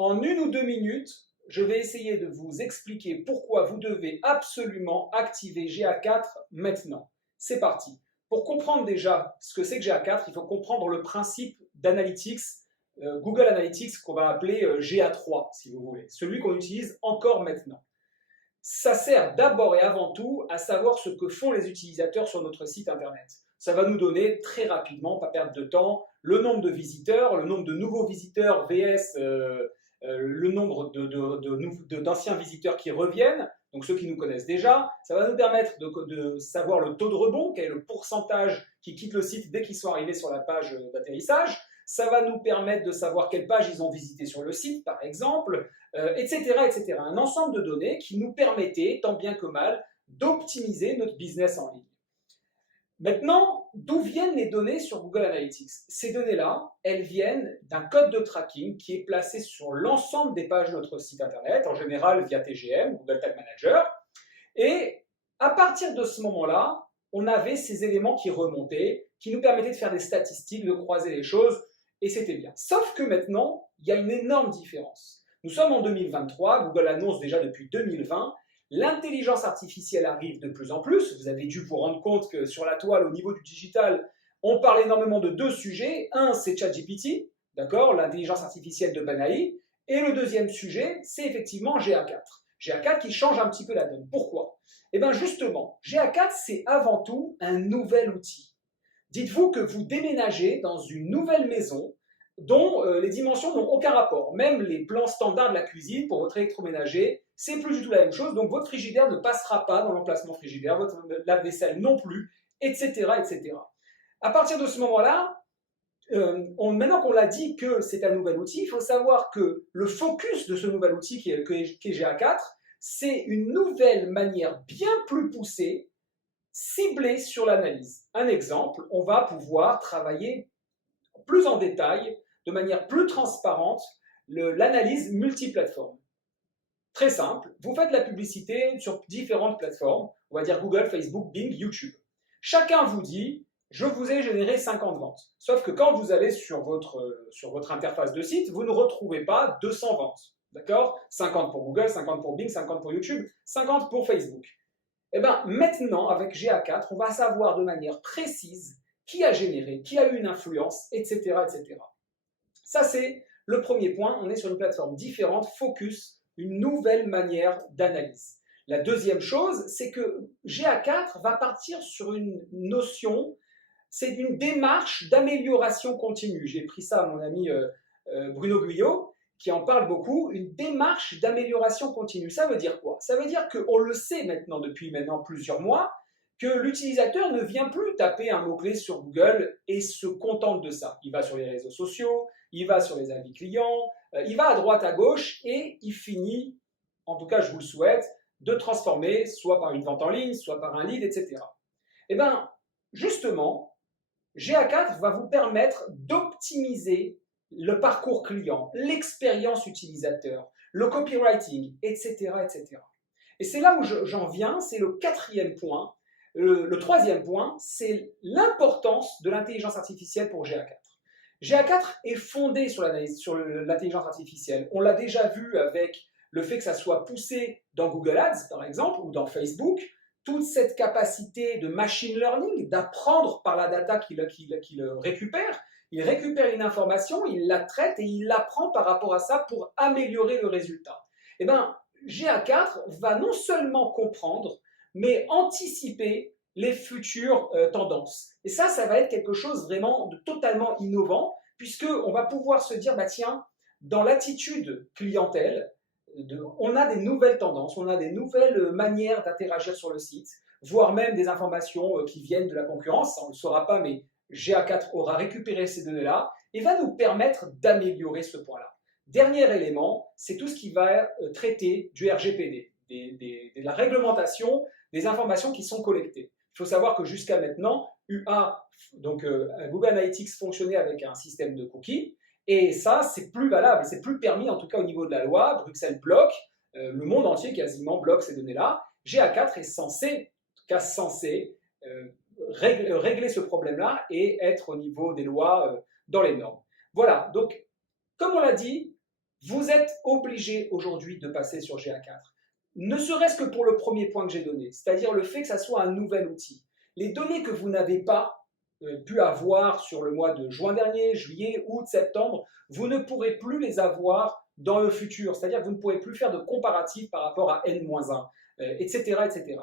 En 1 ou 2 minutes, je vais essayer de vous expliquer pourquoi vous devez absolument activer GA4 maintenant. C'est parti. Pour comprendre déjà ce que c'est que GA4, il faut comprendre le principe d'Analytics, Google Analytics, qu'on va appeler GA3, si vous voulez, celui qu'on utilise encore maintenant. Ça sert d'abord et avant tout à savoir ce que font les utilisateurs sur notre site internet. Ça va nous donner très rapidement, pas perdre de temps, le nombre de visiteurs, le nombre de nouveaux visiteurs vs le nombre d'anciens visiteurs qui reviennent, donc ceux qui nous connaissent déjà. Ça va nous permettre de savoir le taux de rebond, quel est le pourcentage qui quitte le site dès qu'ils sont arrivés sur la page d'atterrissage. Ça va nous permettre de savoir quelle page ils ont visité sur le site, par exemple, etc., etc. Un ensemble de données qui nous permettait, tant bien que mal, d'optimiser notre business en ligne. Maintenant, d'où viennent les données sur Google Analytics? Ces données-là, elles viennent d'un code de tracking qui est placé sur l'ensemble des pages de notre site internet, en général via TGM, Google Tag Manager. Et à partir de ce moment-là, on avait ces éléments qui remontaient, qui nous permettaient de faire des statistiques, de croiser les choses, et c'était bien. Sauf que maintenant, il y a une énorme différence. Nous sommes en 2023, Google annonce déjà depuis 2020, l'intelligence artificielle arrive de plus en plus. Vous avez dû vous rendre compte que sur la toile, au niveau du digital, on parle énormément de 2 sujets. Un, c'est ChatGPT, d'accord, l'intelligence artificielle de OpenAI. Et le deuxième sujet, c'est effectivement GA4. GA4 qui change un petit peu la donne. Pourquoi? Eh bien justement, GA4, c'est avant tout un nouvel outil. Dites-vous que vous déménagez dans une nouvelle maison dont les dimensions n'ont aucun rapport. Même les plans standards de la cuisine pour votre électroménager, c'est plus du tout la même chose. Donc votre frigidaire ne passera pas dans l'emplacement frigidaire, votre lave-vaisselle non plus, etc., etc. À partir de ce moment-là, maintenant qu'on l'a dit que c'est un nouvel outil, il faut savoir que le focus de ce nouvel outil qui est GA4, c'est une nouvelle manière bien plus poussée, ciblée sur l'analyse. Un exemple, on va pouvoir travailler plus en détail, de manière plus transparente, l'analyse multiplateforme. Très simple, vous faites la publicité sur différentes plateformes, on va dire Google, Facebook, Bing, YouTube. Chacun vous dit, je vous ai généré 50 ventes. Sauf que quand vous allez sur votre interface de site, vous ne retrouvez pas 200 ventes. D'accord? 50 pour Google, 50 pour Bing, 50 pour YouTube, 50 pour Facebook. Et bien maintenant, avec GA4, on va savoir de manière précise qui a généré, qui a eu une influence, etc., etc. Ça, c'est le premier point. On est sur une plateforme différente, focus, une nouvelle manière d'analyse. La deuxième chose, c'est que GA4 va partir sur une notion, c'est une démarche d'amélioration continue. J'ai pris ça à mon ami Bruno Guyot, qui en parle beaucoup, une démarche d'amélioration continue. Ça veut dire quoi? Ça veut dire qu'on le sait maintenant depuis plusieurs mois, que l'utilisateur ne vient plus taper un mot-clé sur Google et se contente de ça. Il va sur les réseaux sociaux, il va sur les avis clients, il va à droite, à gauche et il finit, en tout cas je vous le souhaite, de transformer soit par une vente en ligne, soit par un lead, etc. Eh bien, justement, GA4 va vous permettre d'optimiser le parcours client, l'expérience utilisateur, le copywriting, etc., etc. Et c'est là où j'en viens, c'est le quatrième point. Le troisième point, c'est l'importance de l'intelligence artificielle pour GA4. GA4 est fondé sur l'intelligence artificielle. On l'a déjà vu avec le fait que ça soit poussé dans Google Ads, par exemple, ou dans Facebook. Toute cette capacité de machine learning, d'apprendre par la data qu'il récupère. Il récupère une information, il la traite et il l'apprend par rapport à ça pour améliorer le résultat. Eh bien, GA4 va non seulement comprendre, mais anticiper les futures tendances. Et ça va être quelque chose vraiment de totalement innovant, puisqu'on va pouvoir se dire, bah tiens, dans l'attitude clientèle, on a des nouvelles tendances, on a des nouvelles manières d'interagir sur le site, voire même des informations qui viennent de la concurrence, ça on ne le saura pas, mais GA4 aura récupéré ces données-là et va nous permettre d'améliorer ce point-là. Dernier élément, c'est tout ce qui va traiter du RGPD, de la réglementation des informations qui sont collectées. Il faut savoir que jusqu'à maintenant, Google Analytics fonctionnait avec un système de cookies, et ça, c'est plus valable, c'est plus permis, en tout cas au niveau de la loi. Bruxelles bloque, le monde entier quasiment bloque ces données-là. GA4 est censé régler ce problème-là et être au niveau des lois dans les normes. Voilà, donc comme on l'a dit, Vous êtes obligé aujourd'hui de passer sur GA4. Ne serait-ce que pour le premier point que j'ai donné, c'est-à-dire le fait que ça soit un nouvel outil. Les données que vous n'avez pas pu avoir sur le mois de juin dernier, juillet, août, septembre, vous ne pourrez plus les avoir dans le futur. C'est-à-dire que vous ne pourrez plus faire de comparatif par rapport à N-1, etc., etc.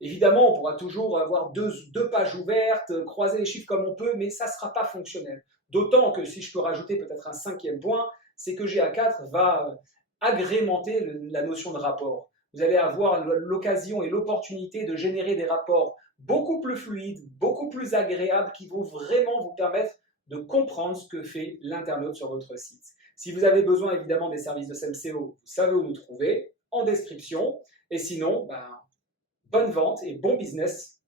Évidemment, on pourra toujours avoir deux pages ouvertes, croiser les chiffres comme on peut, mais ça ne sera pas fonctionnel. D'autant que si je peux rajouter peut-être un cinquième point, c'est que GA4 va agrémenter la notion de rapport. Vous allez avoir l'occasion et l'opportunité de générer des rapports beaucoup plus fluides, beaucoup plus agréables, qui vont vraiment vous permettre de comprendre ce que fait l'internaute sur votre site. Si vous avez besoin évidemment des services de SEMSEO, vous savez où nous trouver, en description. Et sinon, bonne vente et bon business